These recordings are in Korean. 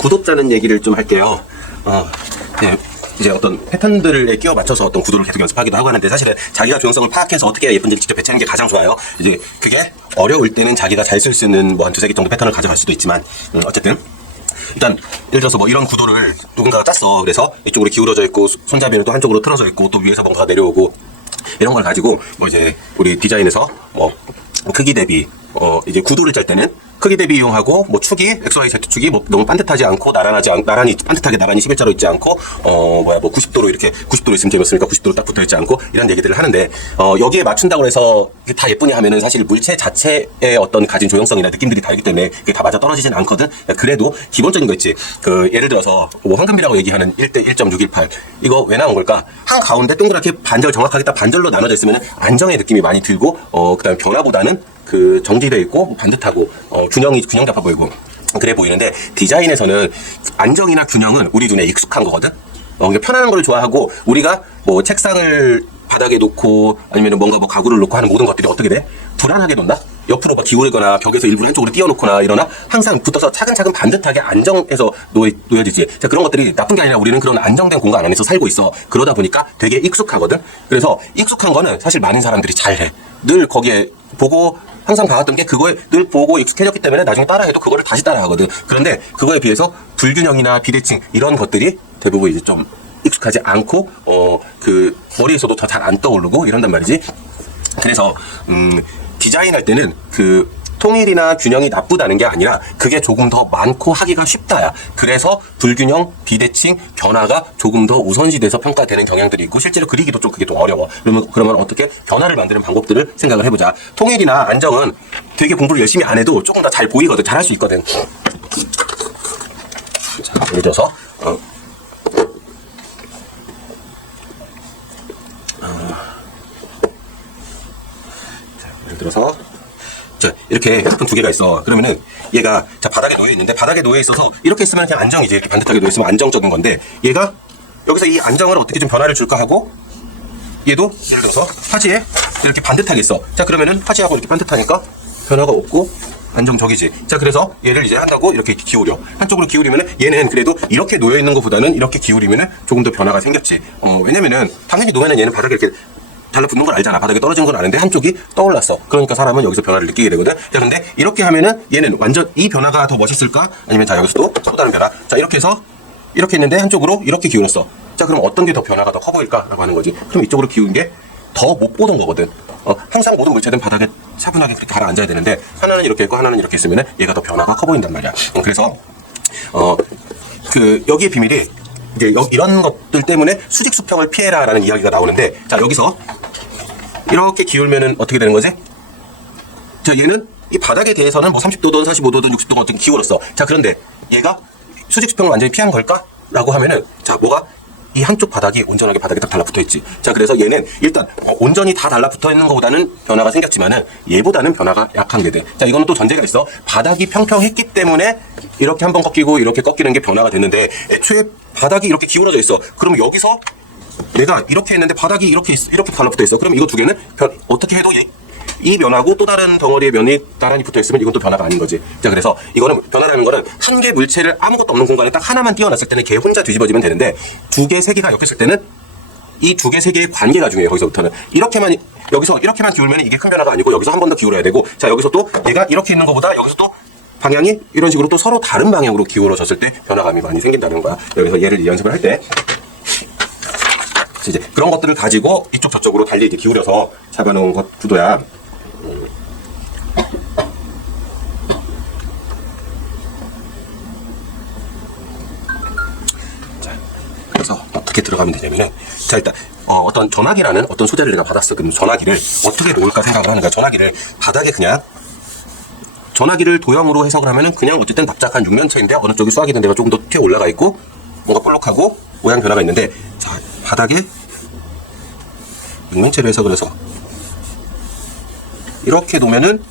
구도짜는 얘기를 좀 할게요. 네, 이제 어떤 패턴들에 끼워 맞춰서 어떤 구도를 계속 연습하기도 하고 하는데, 사실은 자기가 조형성을 파악해서 어떻게 예쁜지를 직접 배치하는 게 가장 좋아요. 이제 그게 어려울 때는 자기가 잘 쓸 수 있는 뭐 한 두세 개 정도 패턴을 가져갈 수도 있지만, 어쨌든 일단 예를 들어서 뭐 이런 구도를 누군가가 짰어. 그래서 이쪽으로 기울어져 있고 손잡이는 또 한쪽으로 틀어져 있고 또 위에서 뭔가가 내려오고 이런 걸 가지고 뭐 이제 우리 디자인에서 뭐 크기 대비 이제 구도를 짤 때는 크기 대비 이용하고 뭐 축이 XYZ축이 뭐 너무 반듯하지 않고 나란히 반듯하게 나란히 11자로 있지 않고 뭐 90도로 이렇게 90도로 있으면 재밌으니까 90도로 딱 붙어 있지 않고 이런 얘기들을 하는데, 여기에 맞춘다고 해서 이게 다 예쁘냐 하면은 사실 물체 자체의 어떤 가진 조형성이나 느낌들이 다르기 때문에 그게 다 맞아 떨어지진 않거든. 그래도 기본적인 거 있지. 예를 들어서 뭐 황금비라고 얘기하는 1대 1.618 이거 왜 나온 걸까? 한 가운데 동그랗게 반절 정확하게 딱 반절로 나눠져 있으면 안정의 느낌이 많이 들고, 그다음에 변화보다는 정지되어 있고 반듯하고 균형 잡아 보이고 그래 보이는데, 디자인에서는 안정이나 균형은 우리 눈에 익숙한 거거든. 편안한 걸 좋아하고, 우리가 뭐 책상을 바닥에 놓고 아니면 뭔가 뭐 가구를 놓고 하는 모든 것들이 어떻게 돼? 불안하게 놓나? 옆으로 막 기울거나 벽에서 일부러 한쪽으로 띄워놓거나 이러나 항상 붙어서 차근차근 반듯하게 안정해서 놓여지지. 자, 그런 것들이 나쁜 게 아니라 우리는 그런 안정된 공간 안에서 살고 있어. 그러다 보니까 되게 익숙하거든. 그래서 익숙한 거는 사실 많은 사람들이 잘해. 늘 거기에 보고 항상 봐왔던 게 그거에 늘 보고 익숙해졌기 때문에 나중에 따라해도 그거를 다시 따라하거든. 그런데 그거에 비해서 불균형이나 비대칭 이런 것들이 대부분 이제 좀 익숙하지 않고 머리에서도 더 잘 안 떠오르고 이런단 말이지. 그래서 디자인할 때는 통일이나 균형이 나쁘다는 게 아니라 그게 조금 더 많고 하기가 쉽다야. 그래서 불균형, 비대칭, 변화가 조금 더 우선시돼서 평가되는 경향들이 있고, 실제로 그리기도 좀 그게 좀 어려워. 그러면 어떻게 변화를 만드는 방법들을 생각을 해보자. 통일이나 안정은 되게 공부를 열심히 안 해도 조금 더 잘 보이거든. 잘할 수 있거든. 자, 예를 들어서 자, 이렇게 핸드폰 두 개가 있어. 그러면은 얘가 바닥에 놓여 있는데, 바닥에 놓여 있어서 이렇게 있으면 그냥 안정이지. 이렇게 반듯하게 놓여 있으면 안정적인 건데, 얘가 여기서 이 안정을 어떻게 좀 변화를 줄까 하고, 얘도 예를 들어서 화지에 이렇게 반듯하게 있어. 자, 그러면은 화지하고 이렇게 반듯하니까 변화가 없고 안정적이지. 자, 그래서 얘를 이제 한다고 이렇게 기울여. 한쪽으로 기울이면은 얘는 그래도 이렇게 놓여 있는 것보다는 이렇게 기울이면은 조금 더 변화가 생겼지. 왜냐면은 당연히 놓으면 얘는 바닥에 이렇게 달라붙는 걸 알잖아. 바닥에 떨어진 건 아는데 한쪽이 떠올랐어. 그러니까 사람은 여기서 변화를 느끼게 되거든. 자, 근데 이렇게 하면은 얘는 완전 이 변화가 더 멋있을까? 아니면 자, 여기서 또 다른 변화. 자, 이렇게 해서 이렇게 했는데 한쪽으로 이렇게 기울였어. 자, 그럼 어떤 게 더 변화가 더 커 보일까라고 하는 거지. 그럼 이쪽으로 기운 게 더 못 보던 거거든. 항상 모든 물체는 바닥에 차분하게 그렇게 가라앉아야 되는데, 하나는 이렇게 있고 하나는 이렇게 있으면은 얘가 더 변화가 커 보인단 말이야. 그래서 여기의 비밀이 이제 이런 것들 때문에 수직 수평을 피해라라는 이야기가 나오는데, 자, 여기서 이렇게 기울면은 어떻게 되는 거지? 자, 얘는 이 바닥에 대해서는 뭐 30도든 45도든 60도든 어떻게 기울었어. 자, 그런데 얘가 수직 수평을 완전히 피한 걸까? 라고 하면은, 자, 뭐가? 이 한쪽 바닥이 온전하게 바닥에 딱 달라붙어 있지. 자, 그래서 얘는 일단 온전히 다 달라붙어 있는 것보다는 변화가 생겼지만은 얘보다는 변화가 약한 게 돼. 자, 이거는 또 전제가 있어. 바닥이 평평했기 때문에 이렇게 한번 꺾이고 이렇게 꺾이는 게 변화가 됐는데, 애초에 바닥이 이렇게 기울어져 있어. 그럼 여기서 내가 이렇게 했는데 바닥이 이렇게 달라붙어 있어. 그럼 이거 두 개는 어떻게 해도 이 면하고 또 다른 덩어리의 면이 나란히 붙어 있으면 이건 또 변화가 아닌 거지. 자, 그래서 이거는 변화라는 거는 한 개 물체를 아무것도 없는 공간에 딱 하나만 띄워놨을 때는 걔 혼자 뒤집어지면 되는데, 두 개, 세 개가 엮였을 때는 이 두 개, 세 개의 관계가 중요해요. 거기서부터는 여기서 이렇게만 기울면 이게 큰 변화가 아니고 여기서 한 번 더 기울어야 되고, 자, 여기서 또 얘가 이렇게 있는 것보다 여기서 또 방향이 이런 식으로 또 서로 다른 방향으로 기울어졌을 때 변화감이 많이 생긴다는 거야. 여기서 얘를 연습을 할 때 이제 그런 것들을 가지고 이쪽 저쪽으로 달리 이제 기울여서 잡아놓은 것 구도야. 자, 그래서 어떻게 들어가면 되냐면은, 자, 일단 어떤 전화기라는 어떤 소재를 내가 받았어. 그럼 전화기를 어떻게 놓을까 생각을 하는 거야. 전화기를 바닥에 그냥, 전화기를 도형으로 해석을 하면은 그냥 어쨌든 납작한 육면체인데 어느 쪽이 쏘아기 된 데가 조금 더 튀어 올라가 있고 뭔가 볼록하고 모양 변화가 있는데, 자, 바닥에 육면체로 해석을 해서 이렇게 놓으면은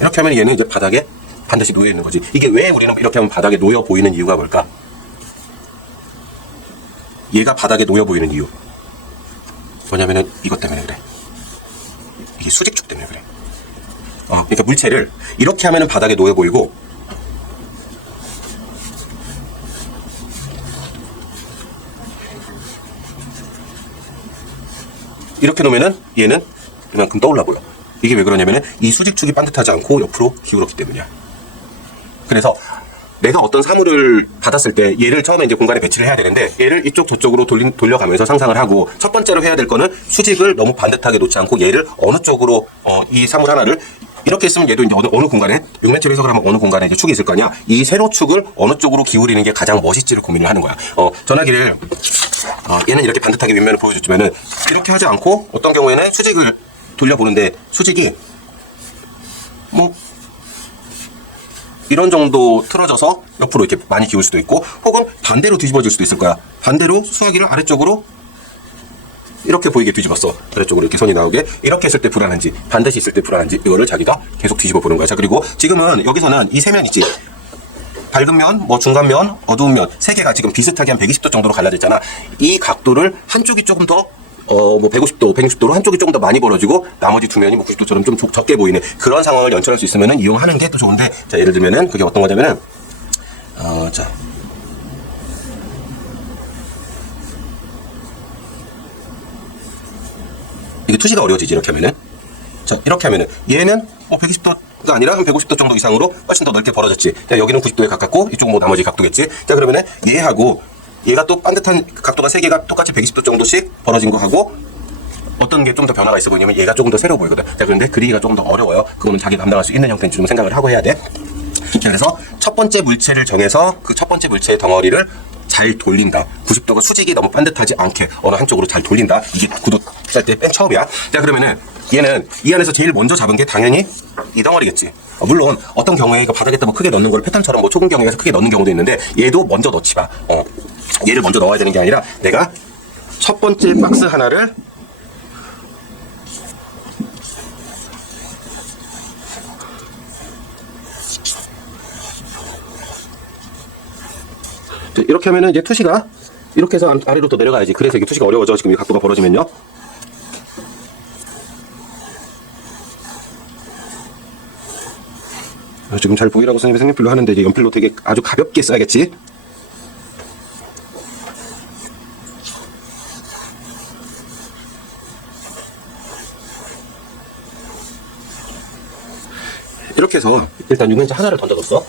이렇게 하면 얘는 이제 바닥에 반드시 놓여 있는 거지. 이게 왜 우리는 이렇게 하면 바닥에 놓여 보이는 이유가 뭘까? 얘가 바닥에 놓여 보이는 이유 뭐냐면은 이것 때문에 그래. 그러니까 물체를 이렇게 하면은 바닥에 놓여 보이고, 이렇게 놓으면은 얘는 그만큼 떠올라 보여. 이게 왜 그러냐면은 이 수직축이 반듯하지 않고 옆으로 기울었기 때문이야. 그래서 내가 어떤 사물을 받았을 때 얘를 처음에 이제 공간에 배치를 해야 되는데, 얘를 이쪽 저쪽으로 돌려가면서 상상을 하고, 첫 번째로 해야 될 거는 수직을 너무 반듯하게 놓지 않고 얘를 어느 쪽으로 이 사물 하나를 이렇게 했으면 얘도 이제 어느 공간에, 육면체로 해석을 하면 어느 공간에 이제 축이 있을 거 아니야. 이 세로축을 어느 쪽으로 기울이는 게 가장 멋있지를 고민을 하는 거야. 전화기를 얘는 이렇게 반듯하게 윗면을 보여줬지만은 이렇게 하지 않고 어떤 경우에는 수직을 돌려보는데, 수직이 뭐 이런 정도 틀어져서 옆으로 이렇게 많이 기울 수도 있고, 혹은 반대로 뒤집어질 수도 있을 거야. 반대로 수화기를 아래쪽으로 이렇게 보이게 뒤집었어. 아래쪽으로 이렇게 선이 나오게. 이렇게 했을 때 불안한지, 반드시 있을 때 불안한지, 이거를 자기가 계속 뒤집어 보는 거야. 자, 그리고 지금은 여기서는 이 세 면 있지. 밝은 면, 뭐 중간 면, 어두운 면, 세 개가 지금 비슷하게 한 120도 정도로 갈라져 있잖아. 이 각도를 한쪽이 조금 더 뭐 150도, 160도로 한쪽이 조금 더 많이 벌어지고, 나머지 두 면이 뭐 90도처럼 좀 적게 보이는 그런 상황을 연출할 수 있으면은 이용하는 게 또 좋은데, 자, 예를 들면은 그게 어떤 거냐면은, 자. 이게 투시가 어려워지지, 이렇게 하면은. 자, 이렇게 하면은 얘는 120도가 아니라 한 150도 정도 이상으로 훨씬 더 넓게 벌어졌지. 자, 여기는 90도에 가깝고 이쪽은 뭐 나머지 각도겠지. 자, 그러면은 얘하고 얘가 또 반듯한 각도가 세 개가 똑같이 120도 정도씩 벌어진 거 하고, 어떤 게 좀 더 변화가 있어 보이냐면 얘가 조금 더 새로워 보이거든. 자, 그런데 그리기가 조금 더 어려워요. 그거는 자기가 감당할 수 있는 형태인지 좀 생각을 하고 해야 돼. 자, 그래서 첫 번째 물체를 정해서 그 첫 번째 물체의 덩어리를 잘 돌린다. 90도가 수직이 너무 반듯하지 않게 어느 한쪽으로 잘 돌린다. 이게 구도 짤 때 맨 처음이야. 자, 그러면은 얘는 이 안에서 제일 먼저 잡은 게 당연히 이 덩어리겠지. 물론 어떤 경우에 이거 바닥에다 뭐 크게 넣는 걸 패턴처럼 뭐 좁은 경우에서 크게 넣는 경우도 있는데, 얘도 먼저 넣지 마. 얘를 먼저 넣어야 되는 게 아니라, 내가 첫 번째 박스 하나를 이렇게 하면은 이제 투시가 이렇게 해서 아래로 또 내려가야지. 그래서 이게 투시가 어려워져. 지금 이 각도가 벌어지면요. 지금 잘 보이라고 선생님이 색연필로 하는데, 이제 연필로 되게 아주 가볍게 써야겠지. 이렇게 해서 일단 육면체 하나를 던져줬어.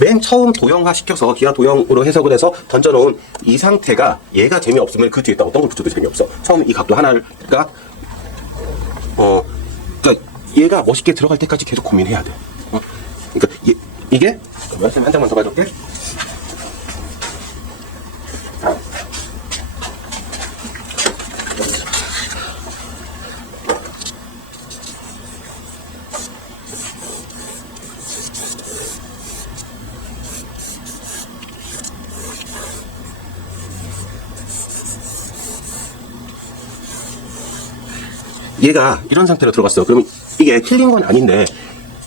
맨 처음 도형화 시켜서 기하 도형으로 해석을 해서 던져놓은 이 상태가, 얘가 재미없으면 그 뒤에다 어떤 걸 붙여도 재미없어. 처음 이 각도 하나가 그러니까 얘가 멋있게 들어갈 때까지 계속 고민해야 돼. 그러니까 이게 선생님 한 장만 더 가져올게. 얘가 이런 상태로 들어갔어. 그러면 이게 틀린 건 아닌데,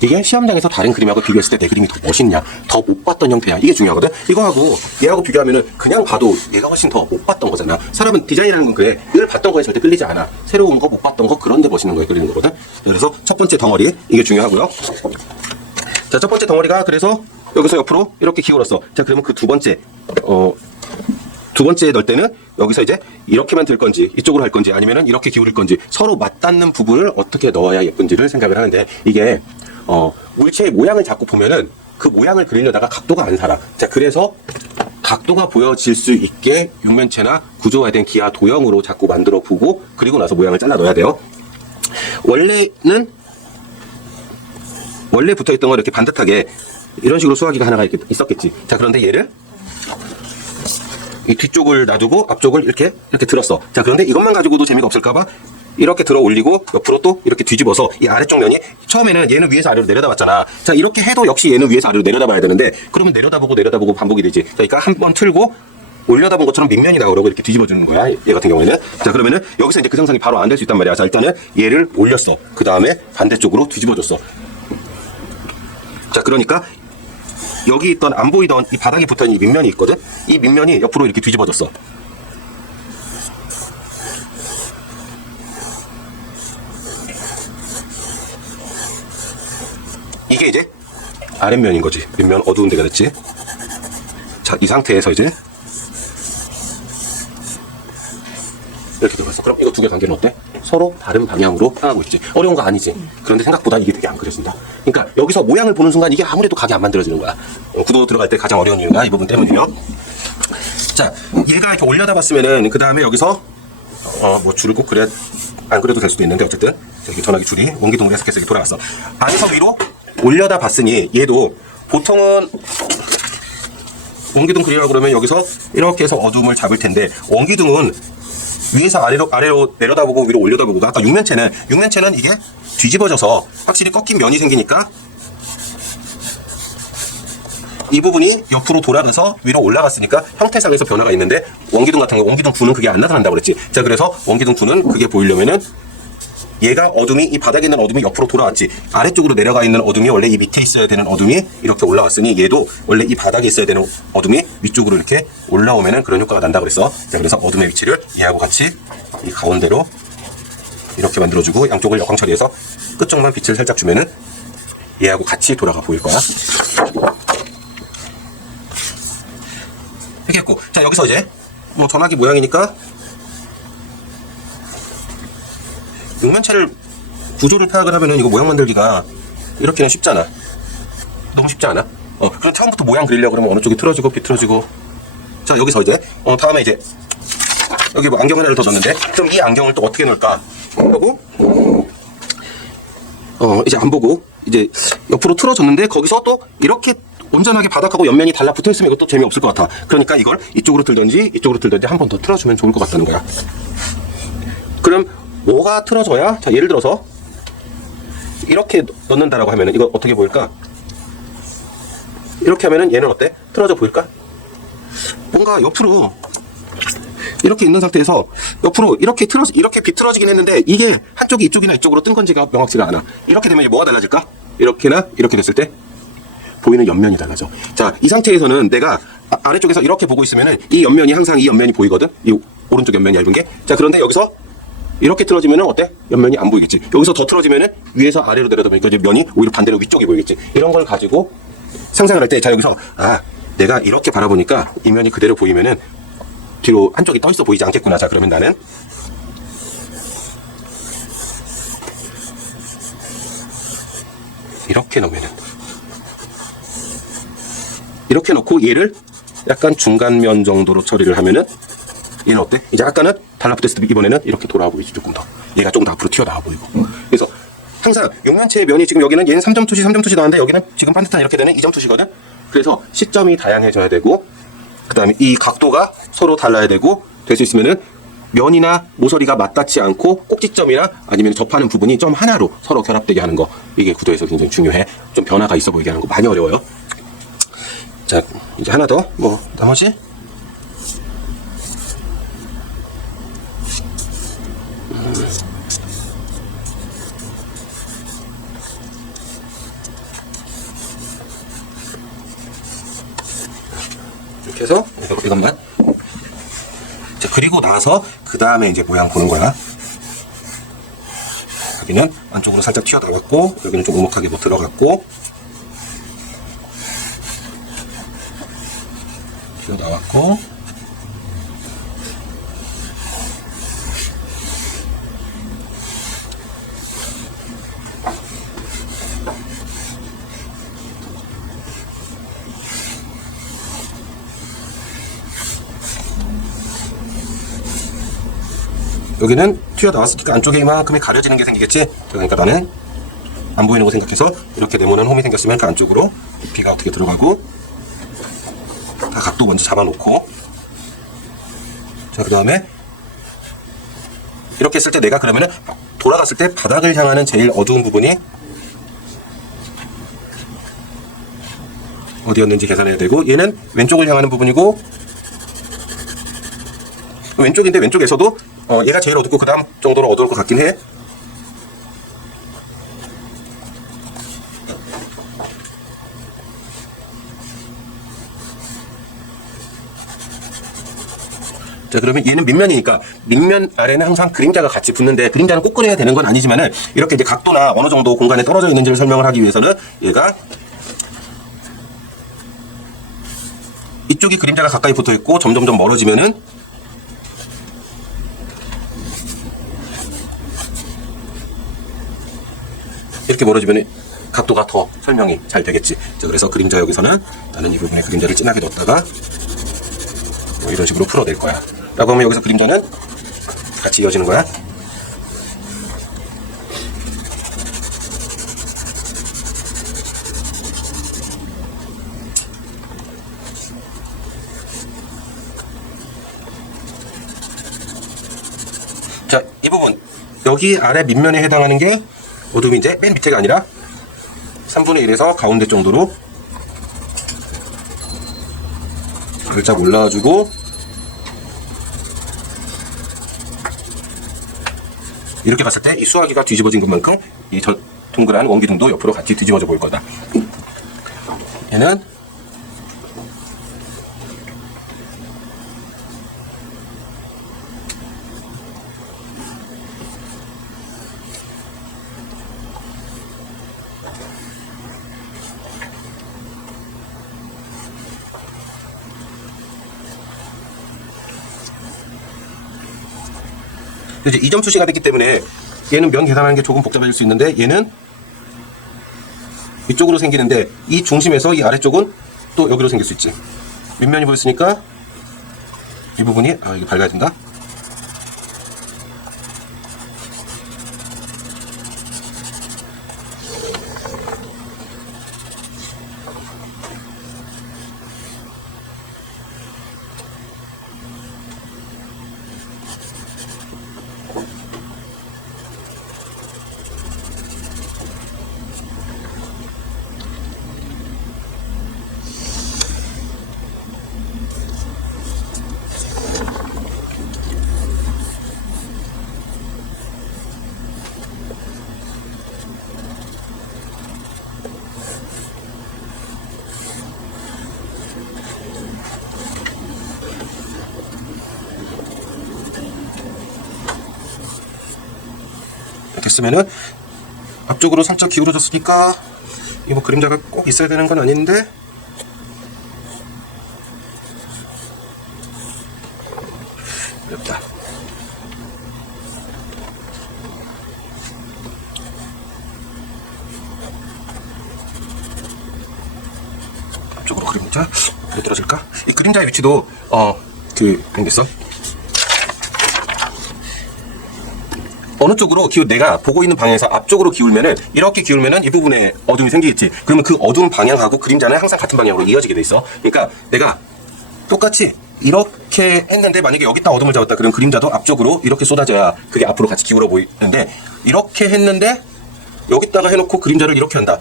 이게 시험장에서 다른 그림하고 비교했을 때 내 그림이 더 멋있냐, 더 못 봤던 형태야, 이게 중요하거든. 이거하고 얘하고 비교하면은 그냥 봐도 얘가 훨씬 더 못 봤던 거잖아. 사람은 디자인이라는 건 그래. 늘 봤던 거에 절대 끌리지 않아. 새로운 거, 못 봤던 거, 그런 데 멋있는 거에 끌리는 거거든. 그래서 첫 번째 덩어리, 이게 중요하고요. 자, 첫 번째 덩어리가 그래서 여기서 옆으로 이렇게 기울었어. 자, 그러면 그 두 번째 두 번째 넣을 때는 여기서 이제 이렇게만 들 건지, 이쪽으로 할 건지, 아니면은 이렇게 기울일 건지, 서로 맞닿는 부분을 어떻게 넣어야 예쁜지를 생각을 하는데, 이게 물체의 모양을 자꾸 보면은 그 모양을 그리려다가 각도가 안 살아. 자, 그래서 각도가 보여질 수 있게 육면체나 구조화된 기하 도형으로 자꾸 만들어 보고, 그리고 나서 모양을 잘라 넣어야 돼요. 원래 붙어있던 거 이렇게 반듯하게 이런 식으로 수화기가 하나가 이렇게 있었겠지. 자, 그런데 얘를 이 뒤쪽을 놔두고 앞쪽을 이렇게 들었어. 자, 그런데 이것만 가지고도 재미가 없을까봐 이렇게 들어 올리고 옆으로 또 이렇게 뒤집어서 이 아래쪽 면이, 처음에는 얘는 위에서 아래로 내려다 봤잖아. 자, 이렇게 해도 역시 얘는 위에서 아래로 내려다 봐야 되는데, 그러면 내려다보고 반복이 되지. 그러니까 한번 틀고 올려다 본 것처럼 밑면이 나오려고 이렇게 뒤집어주는 거야, 얘 같은 경우에는. 자, 그러면은 여기서 이제 그 상상이 바로 안 될 수 있단 말이야. 자, 일단은 얘를 올렸어. 그 다음에 반대쪽으로 뒤집어줬어. 자, 그러니까 여기 있던, 안 보이던 이 바닥에 붙어있는 이 밑면이 있거든? 이 밑면이 옆으로 이렇게 뒤집어졌어. 이게 이제 아랫면인 거지. 밑면 어두운 데가 됐지. 자, 이 상태에서 이제 이렇게 들어갔어. 그럼 이거 두 개 관계는 어때? 서로 다른 방향으로 향하고 있지. 어려운 거 아니지. 그런데 생각보다 이게 되게 안 그려진다. 그러니까 여기서 모양을 보는 순간 이게 아무래도 각이 안 만들어지는 거야. 구도 들어갈 때 가장 어려운 이유가 이 부분 때문이에요. 자, 얘가 이렇게 올려다 봤으면은 그 다음에 여기서 뭐 줄을 꼭 그래야 안 그려도 될 수도 있는데 어쨌든 여기 전화기 줄이 원기둥으로 해석해서 이렇게 돌아갔어. 안에서 위로 올려다 봤으니 얘도 보통은 원기둥 그리려고 그러면 여기서 이렇게 해서 어둠을 잡을 텐데 원기둥은 위에서 아래로 내려다보고 위로 올려다보고 아까 육면체는 이게 뒤집어져서 확실히 꺾인 면이 생기니까 이 부분이 옆으로 돌아가서 위로 올라갔으니까 형태상에서 변화가 있는데 원기둥 같은 거 원기둥 9는 그게 안 나타난다고 그랬지. 자, 그래서 원기둥 9는 그게 보이려면은 얘가 어둠이 이 바닥에 있는 어둠이 옆으로 돌아왔지. 아래쪽으로 내려가 있는 어둠이 원래 이 밑에 있어야 되는 어둠이 이렇게 올라왔으니 얘도 원래 이 바닥에 있어야 되는 어둠이 위쪽으로 이렇게 올라오면은 그런 효과가 난다 그랬어. 자, 그래서 어둠의 위치를 얘하고 같이 이 가운데로 이렇게 만들어주고 양쪽을 역광 처리해서 끝쪽만 빛을 살짝 주면은 얘하고 같이 돌아가 보일 거야. 이렇게 했고, 자, 여기서 이제 뭐 전화기 모양이니까 육면체를 구조를 파악을 하면은 이거 모양 만들기가 이렇게는 쉽잖아. 너무 쉽지 않아? 그럼 처음부터 모양 그리려고 그러면 어느 쪽이 틀어지고 비틀어지고. 자, 여기서 이제 다음에 이제 여기 뭐 안경 하나를 더 줬는데 그럼 이 안경을 또 어떻게 놓을까 하고 이제 안 보고 이제 옆으로 틀어졌는데 거기서 또 이렇게 온전하게 바닥하고 옆면이 달라붙어 있으면 이것도 재미없을 것 같아. 그러니까 이걸 이쪽으로 틀든지 이쪽으로 틀든지 한 번 더 틀어주면 좋을 것 같다는 거야. 그럼 뭐가 틀어져야, 자, 예를 들어서 이렇게 넣는다라고 하면은 이거 어떻게 보일까? 이렇게 하면은 얘는 어때? 틀어져 보일까? 뭔가 옆으로 이렇게 있는 상태에서 옆으로 이렇게 비틀어지긴 했는데 이게 한쪽이 이쪽이나 이쪽으로 뜬 건지가 명확치가 않아. 이렇게 되면 이제 뭐가 달라질까? 이렇게나 이렇게 됐을 때 보이는 옆면이 달라져. 자, 이 상태에서는 내가 아래쪽에서 이렇게 보고 있으면은 이 옆면이 항상 이 옆면이 보이거든. 이 오른쪽 옆면이 얇은 게. 자, 그런데 여기서 이렇게 틀어지면은 어때? 옆면이 안 보이겠지. 여기서 더 틀어지면은 위에서 아래로 내려다 보니까 이제 면이 오히려 반대로 위쪽이 보이겠지. 이런 걸 가지고 상상을 할 때, 자, 여기서 내가 이렇게 바라보니까 이 면이 그대로 보이면은 뒤로 한쪽이 떠 있어 보이지 않겠구나. 자, 그러면 나는 이렇게 놓으면은 이렇게 놓고 얘를 약간 중간면 정도로 처리를 하면은 얘는 어때? 이제 아까는 달라붙었을 때 이번에는 이렇게 돌아와 보이지. 조금 더 얘가 조금 더 앞으로 튀어나와 보이고. 그래서 항상 육면체의 면이 지금 여기는 얘는 3점 투시 3점 투시 나왔는데 여기는 지금 반듯한 이렇게 되는 2점 투시거든. 그래서 시점이 다양해져야 되고 그 다음에 이 각도가 서로 달라야 되고 될 수 있으면은 면이나 모서리가 맞닿지 않고 꼭지점이나 아니면 접하는 부분이 점 하나로 서로 결합되게 하는 거, 이게 구도에서 굉장히 중요해. 좀 변화가 있어 보이게 하는 거 많이 어려워요. 자, 이제 하나 더, 뭐 나머지 이렇게 해서 이것만. 자, 그리고 나서 그 다음에 이제 모양 보는 거야. 여기는 안쪽으로 살짝 튀어나왔고 여기는 좀 오목하게 뭐 들어갔고 튀어나왔고 여기는 튀어나왔으니까 안쪽에 이만큼이 가려지는 게 생기겠지? 그러니까 나는 안 보이는 거 생각해서 이렇게 네모난 홈이 생겼으면 그 안쪽으로 비가 어떻게 들어가고 다 각도 먼저 잡아놓고 자, 그 다음에 이렇게 했을 때 내가 그러면은 돌아갔을 때 바닥을 향하는 제일 어두운 부분이 어디였는지 계산해야 되고 얘는 왼쪽을 향하는 부분이고 왼쪽인데 왼쪽에서도 얘가 제일 어둡고 그 다음 정도로 어두울 것 같긴 해. 자, 자, 그러면 얘는 밑면이니까 밑면 아래는 항상 그림자가 같이 붙는데 그림자는 꼭 그려야 되는 건 아니지만은 이렇게 이제 각도나 어느 정도 공간에 떨어져 있는지를 설명을 하기 위해서는 얘가 이쪽이 그림자가 가까이 붙어 있고 점점점 멀어지면은 이렇게 멀어지면 각도가 더 설명이 잘 되겠지. 자, 그래서 그림자 여기서는 나는 이 부분에 그림자를 진하게 넣었다가 뭐 이런 식으로 풀어낼 거야. 라고 하면 여기서 그림자는 같이 이어지는 거야. 자, 이 부분 여기 아래 밑면에 해당하는 게 어둠이 이제 맨 밑에가 아니라 3분의 1에서 가운데 정도로 살짝 올라와주고 이렇게 봤을 때 이 수화기가 뒤집어진 것만큼 이 저 동그란 원기둥도 옆으로 같이 뒤집어져 보일 거다. 얘는 이제 2점 수시가 됐기 때문에 얘는 면 계산하는 게 조금 복잡해질 수 있는데 얘는 이쪽으로 생기는데 이 중심에서 이 아래쪽은 또 여기로 생길 수 있지. 밑면이 보였으니까 이 부분이 이게 밝아야 된다. 됐으면은 앞쪽으로 살짝 기울어졌으니까 이 뭐 그림자가 꼭 있어야 되는 건 아닌데 어렵다. 앞쪽으로 그림자 어떻게 떨어질까? 이 그림자의 위치도 생겼어. 어느 쪽으로 내가 보고 있는 방향에서 앞쪽으로 기울면은 이렇게 기울면은 이 부분에 어둠이 생기겠지. 그러면 그 어두운 방향하고 그림자는 항상 같은 방향으로 이어지게 돼 있어. 그러니까 내가 똑같이 이렇게 했는데 만약에 여기다 어둠을 잡았다 그럼 그림자도 앞쪽으로 이렇게 쏟아져야 그게 앞으로 같이 기울어 보이는데 이렇게 했는데 여기다가 해놓고 그림자를 이렇게 한다.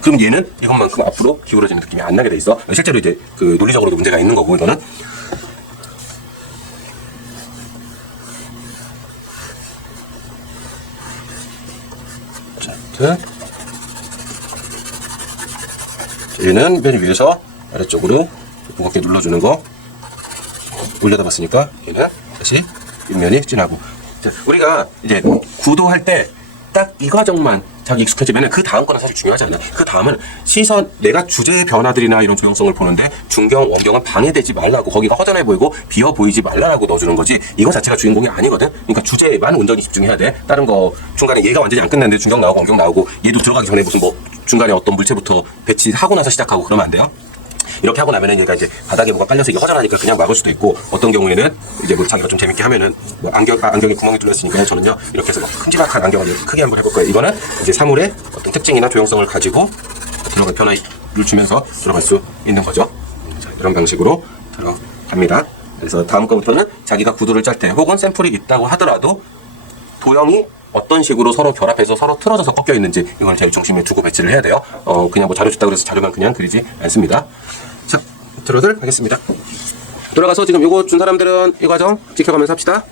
그럼 얘는 이것만큼 앞으로 기울어지는 느낌이 안 나게 돼 있어. 실제로 이제 그 논리적으로도 문제가 있는 거고 이거는. 얘는 맨 위에서 아래쪽으로 무겁게 눌러주는 거 올려다 봤으니까 얘는 다시 윗면이 진하고. 자, 우리가 이제 구도할 때 딱 이 과정만 잘 익숙해지면 그 다음 거는 사실 중요하지 않나. 그 다음은 시선, 내가 주제의 변화들이나 이런 조형성을 보는데 중경, 원경은 방해되지 말라고, 거기가 허전해 보이고 비어 보이지 말라라고 넣어주는 거지 이거 자체가 주인공이 아니거든. 그러니까 주제에만 온전히 집중해야 돼. 다른 거 중간에 얘가 완전히 안 끝났는데 중경 나오고 원경 나오고 얘도 들어가기 전에 무슨 뭐 중간에 어떤 물체부터 배치하고 나서 시작하고 그러면 안 돼요. 이렇게 하고 나면은 얘가 이제 바닥에 뭐가 깔려서 이게 허전하니까 그냥 막을 수도 있고, 어떤 경우에는 이제 뭐 자기가 좀 재밌게 하면은 뭐 안경에 구멍이 뚫렸으니까 저는요 이렇게 해서 막 큼지막한 안경을 이렇게 크게 한번 해볼 거예요. 이거는 이제 사물의 어떤 특징이나 조형성을 가지고 들어갈 변화를 주면서 들어갈 수 있는 거죠. 자, 이런 방식으로 들어갑니다. 그래서 다음 거부터는 자기가 구도를 짤 때 혹은 샘플이 있다고 하더라도 도형이 어떤 식으로 서로 결합해서 서로 틀어져서 꺾여 있는지 이걸 제일 중심에 두고 배치를 해야 돼요. 그냥 뭐 자료 줬다고 해서 자료만 그냥 그리지 않습니다. 자, 들어들 하겠습니다. 돌아가서 지금 요거 준 사람들은 이 과정 지켜가면서 합시다.